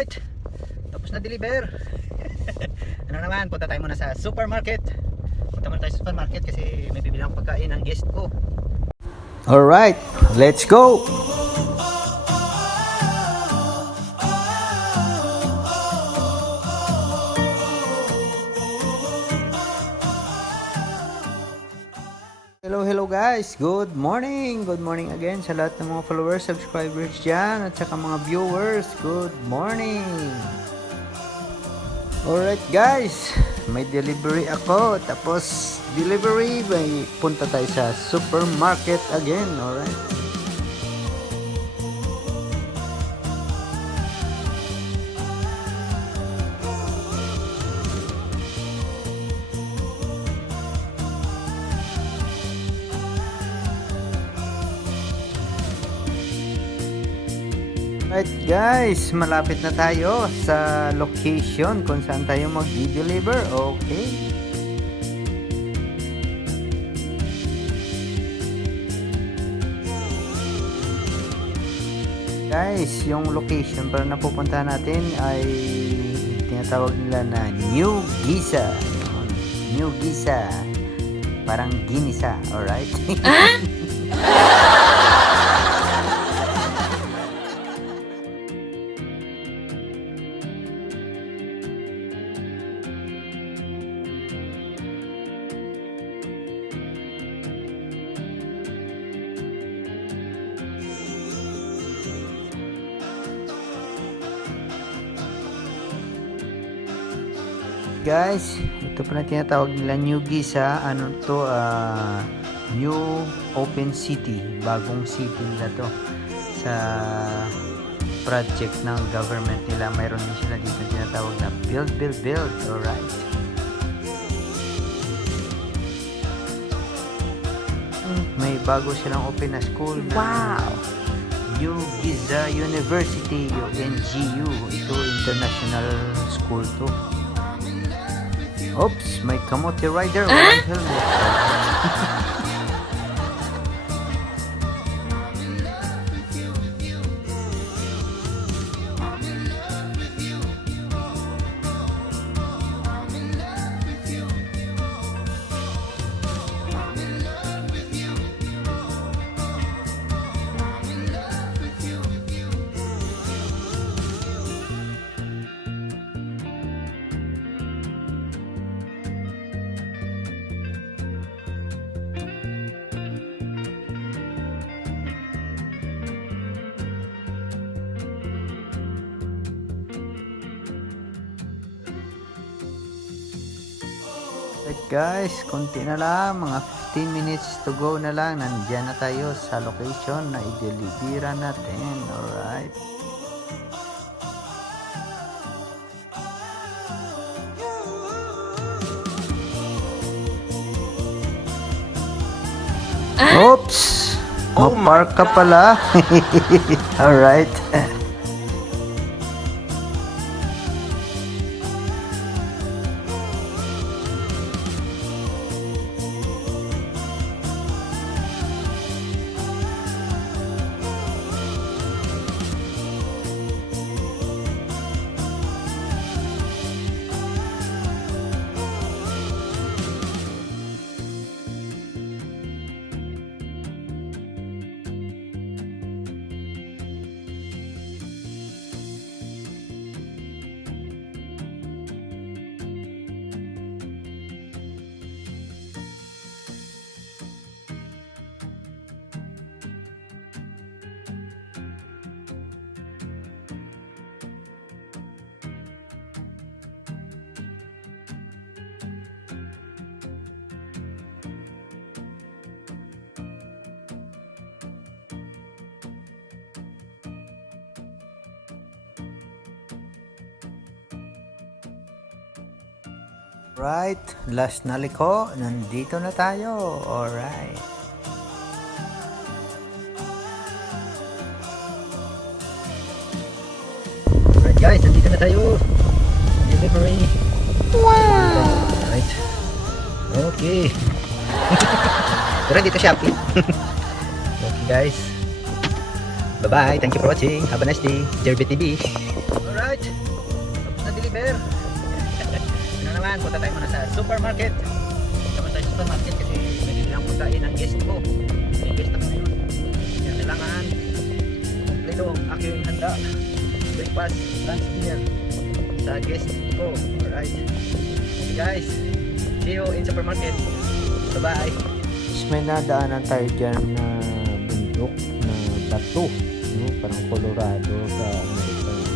Alright, tapos na deliver. Ano naman, punta tayo muna sa supermarket. Punta muna tayo sa supermarket kasi may bibili akong pagkain ng guest ko. Alright, let's go! Hello guys, good morning again sa lahat ng mga followers, subscribers dyan at saka mga viewers, good morning. Alright guys, may delivery ako, tapos delivery, may punta tayo sa supermarket again. Alright, alright guys, malapit na tayo sa location kung saan tayo mag-deliver. Okay, guys, yung location para napupunta natin ay tinatawag nila na New Giza. New Giza, parang ginisa. Alright. Guys, ito pala tinatawag nila New Giza. Ano to? New Open City. Bagong city nila to sa project ng government nila. Mayroon din sila dito tinatawag na build. Alright, may bago silang open na school na Wow! New Giza University o NGU. Ito international school to. Oops, may kamote rider, walang helmet. Right guys, konti na lang, mga 15 minutes to go na lang, nandiyan na tayo sa location na i-delivera natin. Alright, oops, mapark ka pala. Alright. Right, last na liko, nandito na tayo. Alright. Alright guys, nandito na tayo. Delivery. Wow! Alright. Okay. Pero dito Shopee. Okay guys. Bye-bye. Thank you for watching. Have a nice day. Jerby TV. Alright. Na-deliver. Ano naman, punta tayo muna sa supermarket. Punta muna tayo sa supermarket kasi may bilang pagkain ang guest ko. May guest ako ngayon. Kaya kailangan kompleto ang aking handa. Breakfast, lunch, dinner sa guest ko. Alright. Okay guys. See you in supermarket. Bye-bye. May nadaanan tayo dyan na bundok na bato. No? Parang Colorado sa Amerika.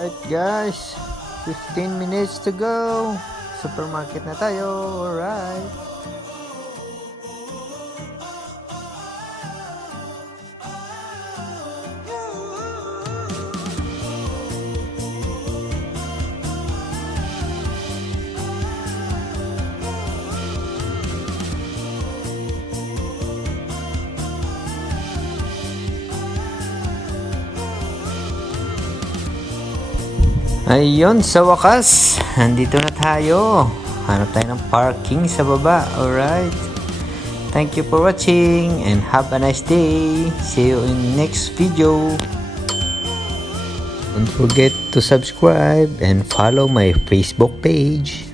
Alright guys, 15 minutes to go. Supermarket na tayo. Alright. Ayun, sa wakas, nandito na tayo. Hanap tayo ng parking sa baba. Alright. Thank you for watching and have a nice day. See you in next video. Don't forget to subscribe and follow my Facebook page.